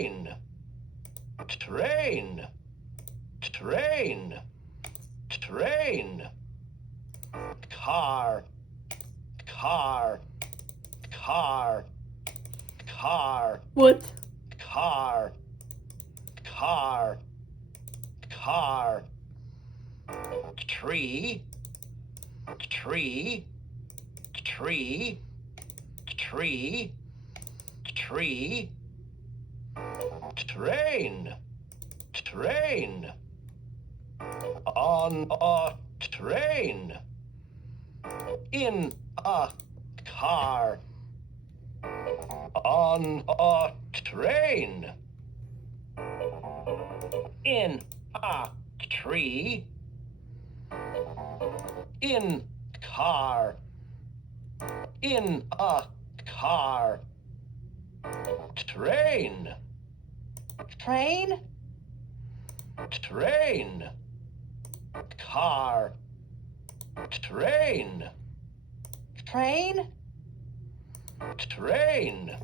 train, train, train, train, car, car, car, car, What? car, car, car, tree, tree, tree, tree, tree, train, train, on a train, in a car, on a train, in a tree, in car, in a car, train, Train? train, car, train, Train? train.